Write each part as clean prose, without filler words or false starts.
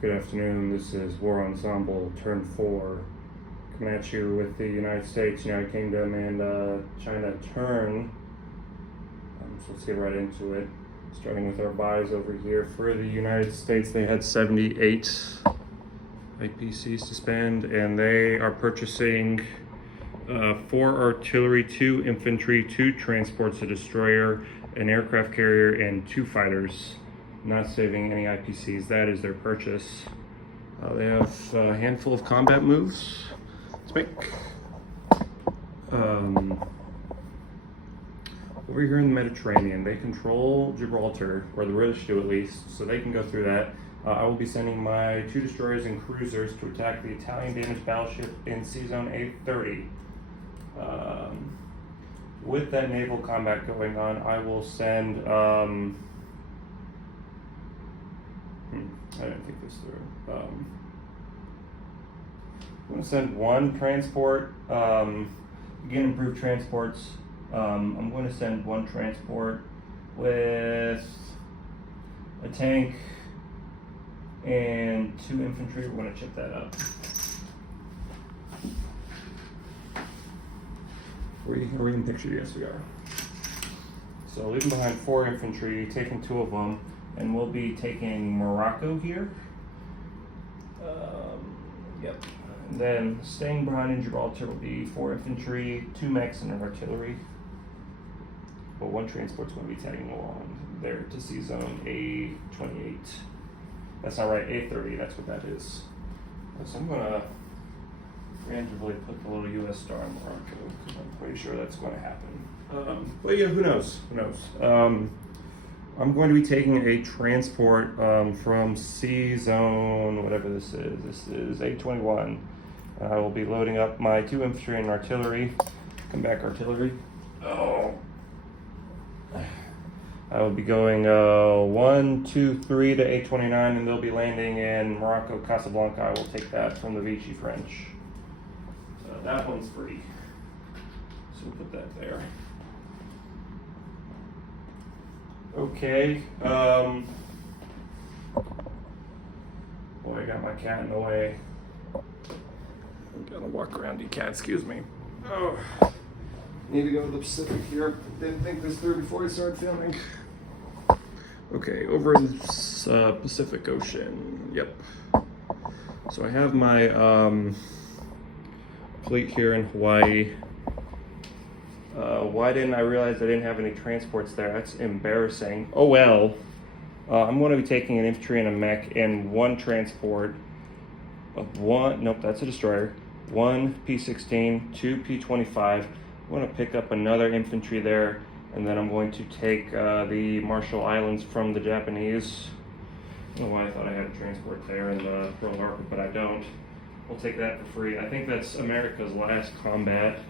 Good afternoon, this is War Ensemble, turn 4, coming at you with the United States, United Kingdom, and China turn. So let's get right into it, starting with our buys over here. For the United States, they had 78 IPCs to spend, and they are purchasing 4 artillery, 2 infantry, 2 transports, a destroyer, an aircraft carrier, and 2 fighters. Not saving any IPCs. That is their purchase. They have a handful of combat moves. Let's make. Over here in the Mediterranean, they control Gibraltar, or the British do at least, so they can go through that. I will be sending my 2 destroyers and cruisers to attack the Italian damaged battleship in Sea Zone 830. With that naval combat going on, I will send. I didn't think this through. I'm going to send 1 transport, again, improved transports. I'm going to send 1 transport with a tank and 2 infantry. We're going to chip that up. Where you can picture the SVR. So leaving behind 4 infantry, taking 2 of them. And we'll be taking Morocco here. Yep. And then staying behind in Gibraltar will be 4 infantry, 2 mechs, and an artillery. But 1 transport's going to be tagging along there to Sea Zone A28. That's not right, A30, that's what that is. So I'm going to randomly put the little US star in Morocco, because I'm pretty sure that's going to happen. But yeah, who knows? Who knows? I'm going to be taking a transport from Sea Zone, whatever this is. This is 821. I will be loading up my 2 infantry and artillery. Come back, artillery. Oh. I will be going 1, 2, 3 to 829, and they'll be landing in Morocco, Casablanca. I will take that from the Vichy French. So that one's free. So we'll put that there. Okay, boy, I got my cat in the way. I'm gonna walk around, you cat, excuse me. Oh, need to go to the Pacific here. Didn't think this through before I started filming. Okay, over in the Pacific Ocean, yep. So I have my fleet here in Hawaii. Why didn't I realize I didn't have any transports there? That's embarrassing. Oh well. I'm going to be taking an infantry and a mech and 1 transport of 1, nope, that's a destroyer, 1 P-16, 2 P-25. I'm going to pick up another infantry there, and then I'm going to take the Marshall Islands from the Japanese. I don't know why I thought I had a transport there in the Pearl Harbor, but I don't. We'll take that for free. I think that's America's last combat.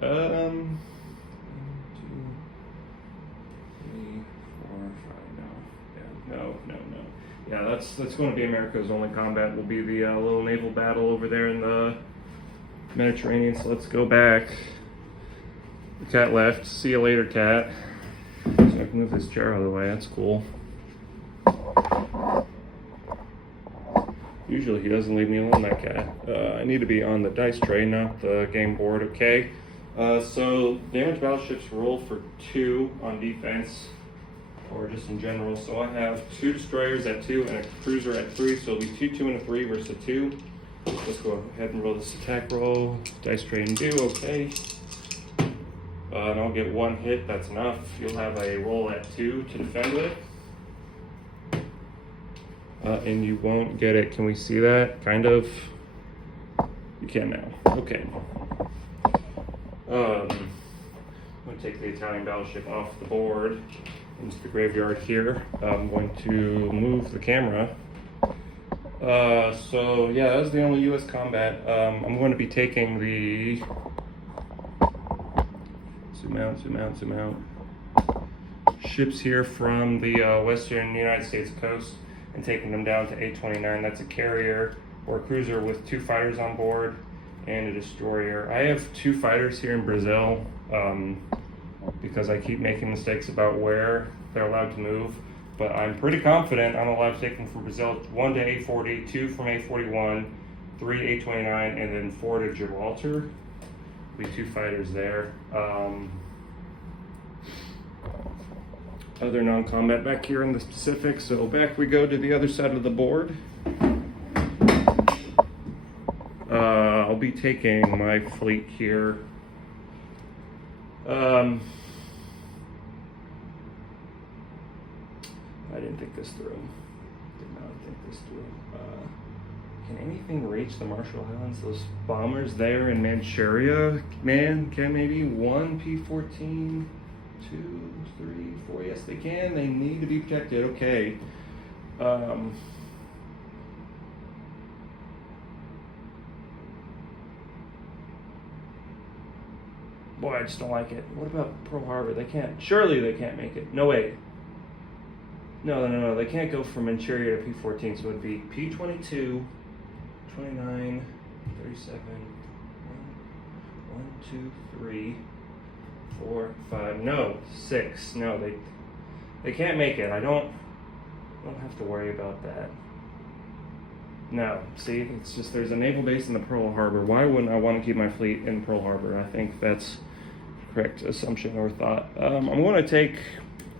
1, 2, 3, 4, 5. No. Yeah, that's going to be America's only combat. Will be the little naval battle over there in the Mediterranean. So let's go back. The cat left. See you later, cat. So I can move this chair out of the way. That's cool. Usually he doesn't leave me alone, that cat. I need to be on the dice tray, not the game board. Okay. So damaged battleships roll for 2 on defense, or just in general. So I have 2 destroyers at 2 and a cruiser at 3, so it'll be 2, 2, and a 3 versus a 2. Let's go ahead and roll this attack roll. Dice tray and do, okay. And I'll get 1 hit, that's enough. You'll have a roll at 2 to defend with. And you won't get it. Can we see that? Kind of. You can now. Okay. I'm going to take the Italian battleship off the board into the graveyard here. I'm going to move the camera. So yeah, that's the only U.S. combat. I'm going to be taking the zoom out. Ships here from the western United States coast and taking them down to 829. That's a carrier or a cruiser with 2 fighters on board and a destroyer. I have 2 fighters here in Brazil because I keep making mistakes about where they're allowed to move. but I'm pretty confident I'm allowed to take them from Brazil. 1 to A40, 2 from A41, 3 A29, and then 4 to Gibraltar. Be 2 fighters there. Other non-combat back here in the Pacific. So back we go to the other side of the board. I'll be taking my fleet here. I didn't think this through. Did not think this through. Can anything reach the Marshall Islands? Those bombers there in Manchuria, man, can maybe 1 P-14, 2, 3, 4? Yes, they can. They need to be protected. Okay. Boy, I just don't like it. What about Pearl Harbor? They can't. Surely they can't make it. No way. No. They can't go from Manchuria to P-14, so it would be P-22, 29, 37, 1, 2, 3, 4, 5. No, 6. No, they can't make it. I don't have to worry about that. No, see, it's just there's a naval base in the Pearl Harbor. Why wouldn't I want to keep my fleet in Pearl Harbor? I think that's correct assumption or thought. I'm going to take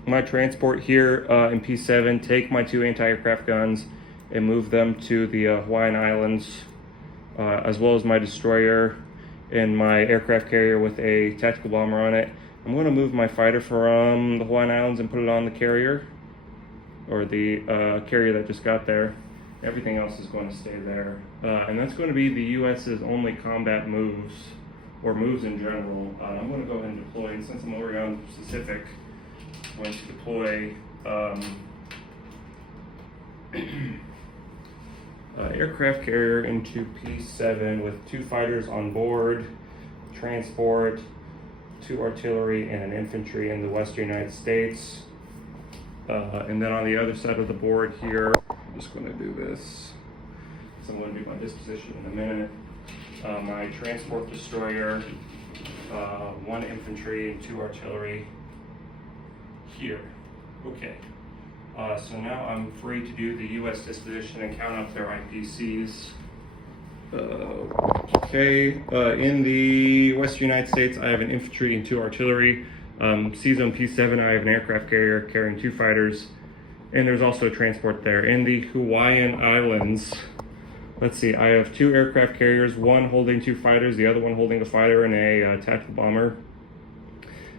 my transport here in P7, take my 2 anti-aircraft guns, and move them to the Hawaiian Islands, as well as my destroyer and my aircraft carrier with a tactical bomber on it. I'm going to move my fighter from the Hawaiian Islands and put it on the carrier, or the carrier that just got there. Everything else is going to stay there. And that's going to be the U.S.'s only combat moves, or moves in general. I'm going to go ahead and deploy, and since I'm already on the Pacific, I'm going to deploy aircraft carrier into P7 with 2 fighters on board, transport, 2 artillery, and an infantry in the western United States. And then on the other side of the board here, I'm just going to do this. So I'm going to do my disposition in a minute. My transport destroyer, 1 infantry, and 2 artillery here. Okay. So now I'm free to do the U.S. disposition and count up their IPCs. In the western United States, I have an infantry and 2 artillery. C-Zone P7, I have an aircraft carrier carrying 2 fighters, and there's also a transport there. In the Hawaiian Islands, let's see, I have 2 aircraft carriers, 1 holding 2 fighters, the other one holding a fighter and a tactical bomber.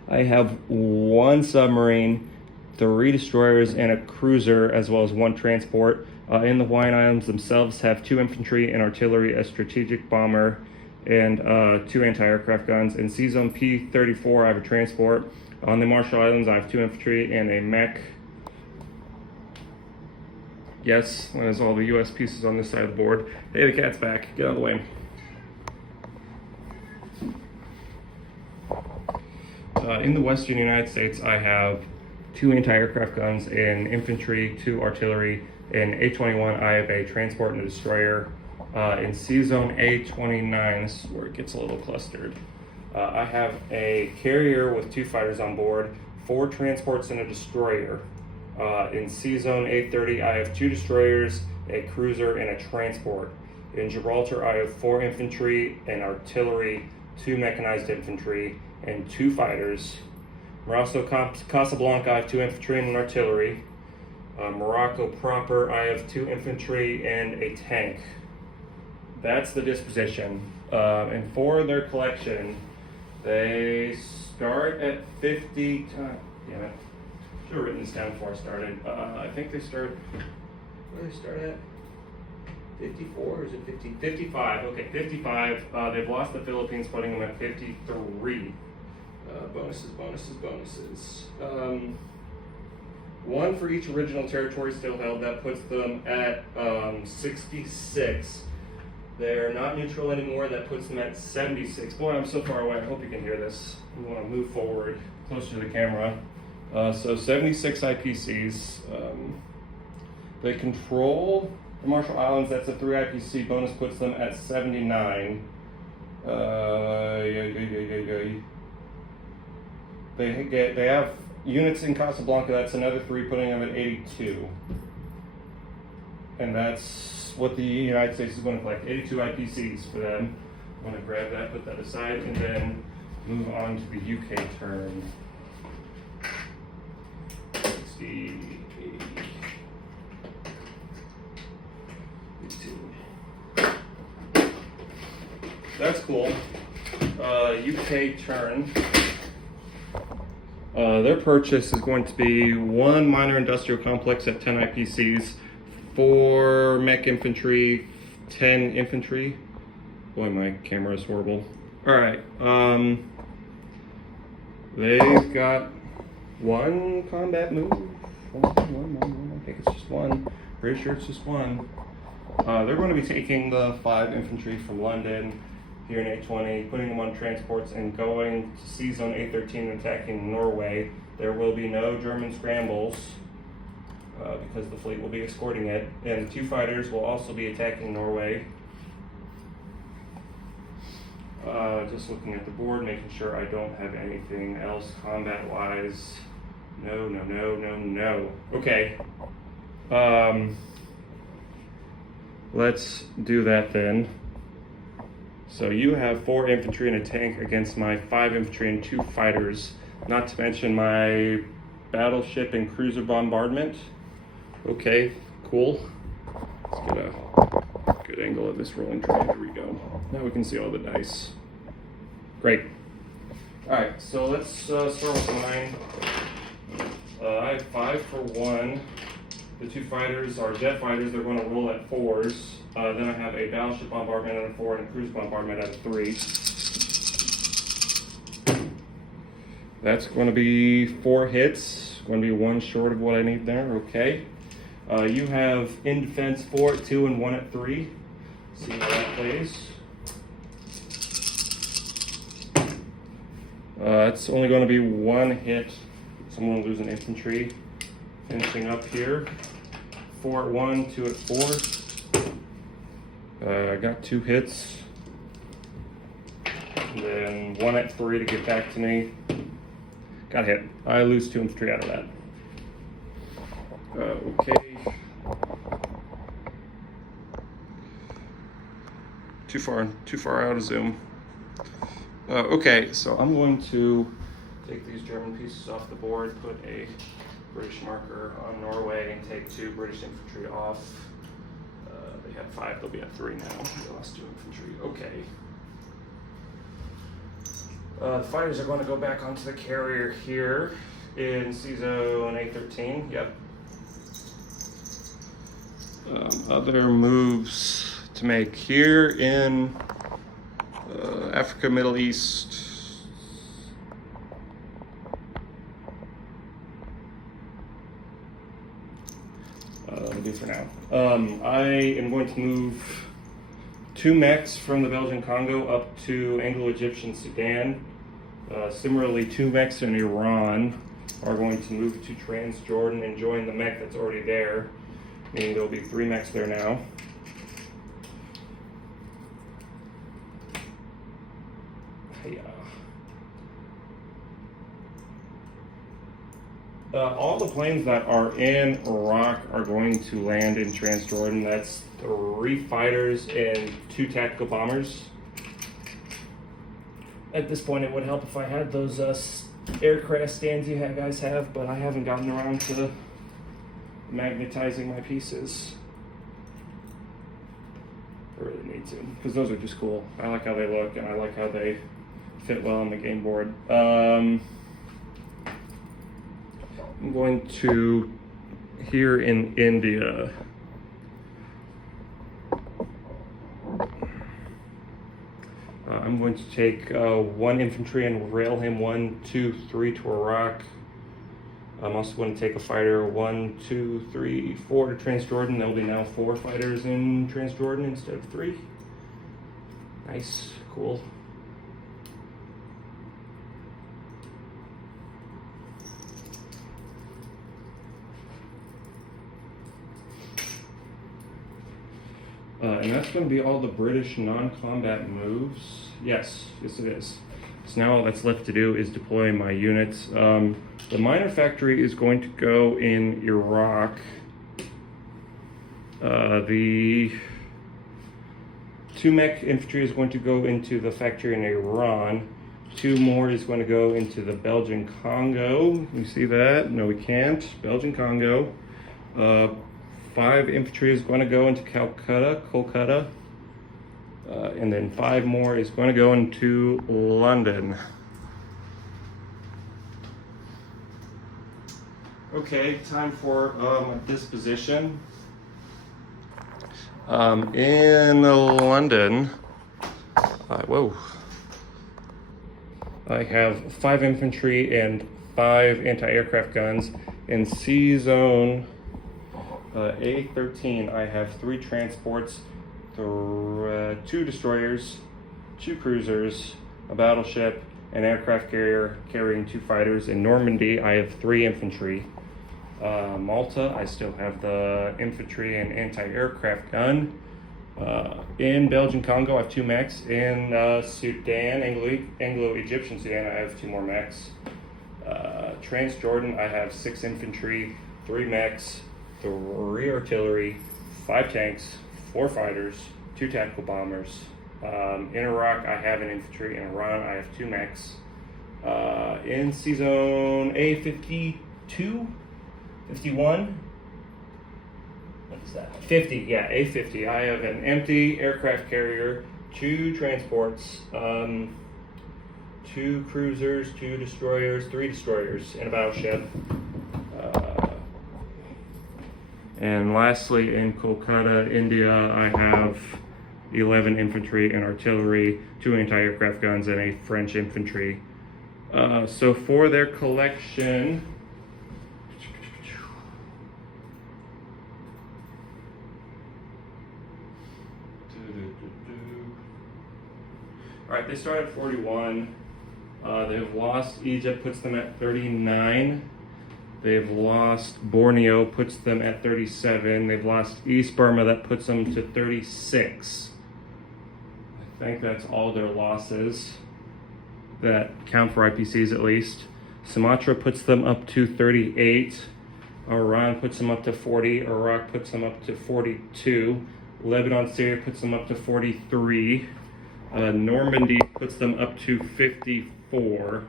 I have 1 submarine, 3 destroyers, and a cruiser, as well as 1 transport. In the Hawaiian Islands themselves have 2 infantry and artillery, a strategic bomber, and 2 anti-aircraft guns. In C-Zone P34, I have a transport. On the Marshall Islands, I have 2 infantry and a mech. Yes, there's all the U.S. pieces on this side of the board. Hey, the cat's back. Get out of the way. In the western United States, I have 2 anti-aircraft guns and infantry, 2 artillery. In A21, I have a transport and a destroyer. In C-Zone A29, this is where it gets a little clustered. I have a carrier with 2 fighters on board, 4 transports and a destroyer. In C-Zone A30, I have 2 destroyers, a cruiser, and a transport. In Gibraltar, I have 4 infantry and artillery, 2 mechanized infantry, and 2 fighters. Morocco Casablanca, I have 2 infantry and an artillery. Morocco proper, I have 2 infantry and a tank. That's the disposition. And for their collection, they start at 50 times. Damn it. Should have written this down before I started. I think they start, where do they start at? 54 or is it 50? 55. Okay, 55. They've lost the Philippines, putting them at 53. Bonuses. 1 for each original territory still held. That puts them at 66. They're not neutral anymore. That puts them at 76. Boy, I'm so far away. I hope you can hear this. We want to move forward closer to the camera. So 76 IPCs. They control the Marshall Islands. That's a 3 IPC. Bonus puts them at 79. They have units in Casablanca, that's another 3, putting them at 82. And that's what the United States is going to collect, 82 IPCs for them. I'm going to grab that, put that aside, and then move on to the UK turn. 60, 82. That's cool. UK turn. Their purchase is going to be 1 minor industrial complex at 10 IPCs, 4 mech infantry, 10 infantry. Boy, my camera is horrible. All right. They've got 1 combat move. One. I think it's just 1. Pretty sure it's just 1. They're going to be taking the 5 infantry from London here in A20, putting them on transports and going to sea zone A13 and attacking Norway. There will be no German scrambles because the fleet will be escorting it. And 2 fighters will also be attacking Norway. Just looking at the board, making sure I don't have anything else combat-wise. No. Okay. Let's do that then. So you have 4 infantry and a tank against my 5 infantry and 2 fighters, not to mention my battleship and cruiser bombardment. Okay, cool. Let's get a good angle of this rolling train. Here we go. Now we can see all the dice. Great. All right, so let's start with mine. I have 5 for 1. The 2 fighters are jet fighters. They're going to roll at 4s. Then I have a battleship bombardment at a 4 and a cruise bombardment at a 3. That's going to be 4 hits. Going to be 1 short of what I need there. Okay. You have in defense 4 at 2 and 1 at 3. See how that plays. It's only going to be 1 hit. So I'm going to lose an infantry. Finishing up here. 4 at 1, 2 at 4. I got 2 hits. And then 1 at 3 to get back to me. Got hit. I lose 2 infantry out of that. Okay. Too far out of zoom. Okay, so I'm going to take these German pieces off the board, put a British marker on Norway, and take 2 British infantry off. They had 5, they'll be at 3 now. They lost 2 infantry. Okay. The fighters are going to go back onto the carrier here in sea zone A13. Yep. Other moves to make here in Africa, Middle East. That'll do for now. I am going to move 2 mechs from the Belgian Congo up to Anglo-Egyptian Sudan. Similarly, 2 mechs in Iran are going to move to Transjordan and join the mech that's already there, meaning there'll be 3 mechs there now. All the planes that are in Iraq are going to land in Transjordan. That's 3 fighters and 2 tactical bombers. At this point, it would help if I had those aircraft stands you guys have, but I haven't gotten around to magnetizing my pieces. I really need to, because those are just cool. I like how they look, and I like how they fit well on the game board. I'm going to, here in India, I'm going to take 1 infantry and rail him 1, 2, 3 to Iraq. I'm also going to take a fighter 1, 2, 3, 4 to Transjordan. There'll be now 4 fighters in Transjordan instead of 3. Nice, cool. And that's going to be all the British non-combat moves. Yes it is. So now all that's left to do is deploy my units. The minor factory is going to go in Iraq. The 2 mech infantry is going to go into the factory in Iran. 2 more is going to go into the Belgian Congo. You see that? No, we can't. Belgian Congo. 5 infantry is going to go into Kolkata. And then 5 more is going to go into London. Okay, time for disposition. In London, I have 5 infantry and 5 anti-aircraft guns. In C zone A13, I have 3 transports, 2 destroyers, 2 cruisers, a battleship, an aircraft carrier carrying 2 fighters. In Normandy, I have 3 infantry. Malta, I still have the infantry and anti-aircraft gun. In Belgian Congo, I have 2 mechs. In Sudan, Anglo-Egyptian Sudan, I have 2 more mechs. Transjordan, I have 6 infantry, 3 mechs, 3 artillery, 5 tanks, 4 fighters, 2 tactical bombers. In Iraq, I have an infantry. In Iran, I have 2 mechs. In C zone A52, 51. What is that? 50, yeah, A50. I have an empty aircraft carrier, 2 transports, 2 cruisers, 2 destroyers, 3 destroyers, and a battleship. And lastly, in Kolkata, India, I have 11 infantry and artillery, 2 anti-aircraft guns, and a French infantry. So for their collection, all right, they start at 41. They've lost Egypt, puts them at 39. They've lost Borneo, puts them at 37. They've lost East Burma, that puts them to 36. I think that's all their losses that count for IPCs at least. Sumatra puts them up to 38. Iran puts them up to 40. Iraq puts them up to 42. Lebanon, Syria puts them up to 43. Normandy puts them up to 54.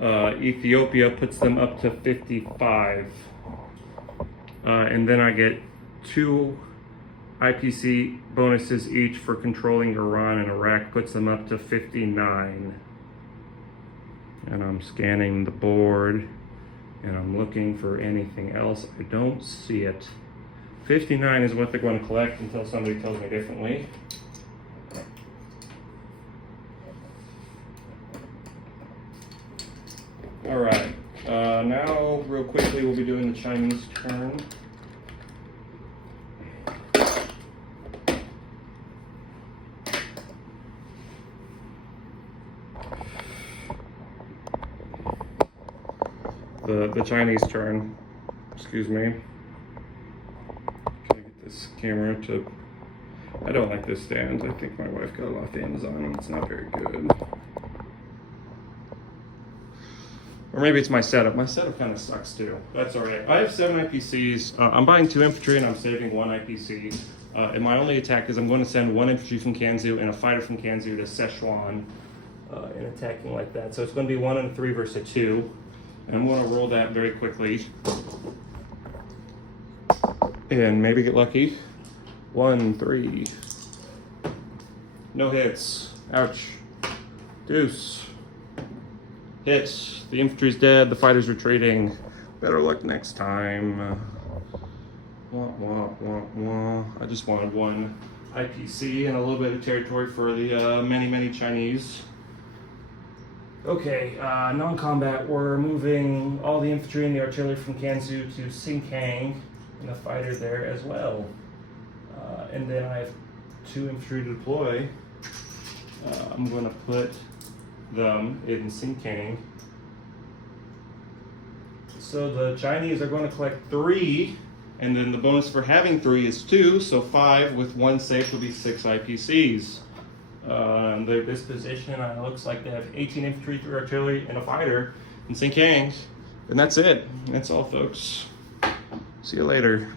Ethiopia puts them up to 55. And then I get 2 IPC bonuses each for controlling Iran, and Iraq puts them up to 59. And I'm scanning the board and I'm looking for anything else. I don't see it. 59 is what they're going to collect until somebody tells me differently. All right, now real quickly we'll be doing the Chinese turn. The Chinese turn, excuse me. Can I get this camera to, I don't like this stand. I think my wife got it off Amazon and it's not very good. Or maybe it's my setup. My setup kind of sucks too. That's all right. I have 7 IPCs. I'm buying 2 infantry and I'm saving 1 IPC. And my only attack is I'm going to send 1 infantry from Kanzu and a fighter from Kanzu to Sichuan and attacking like that. So it's going to be 1 and a 3 versus a 2. And I'm going to roll that very quickly. And maybe get lucky. 1, 3. No hits. Ouch. Deuce. Hit. The infantry's dead. The fighter's retreating. Better luck next time. Wah, wah, wah, wah. I just wanted 1 IPC and a little bit of territory for the many Chinese. Okay, non-combat. We're moving all the infantry and the artillery from Kansu to Sinkang, and a fighter there as well. And then I have 2 infantry to deploy. I'm going to put them in Sinkang. So the Chinese are going to collect 3, and then the bonus for having 3 is 2, so 5 with 1 safe will be 6 IPCs. Their disposition looks like they have 18 infantry, 3 artillery, and a fighter. in St. Kang's. And that's it. That's all, folks. See you later.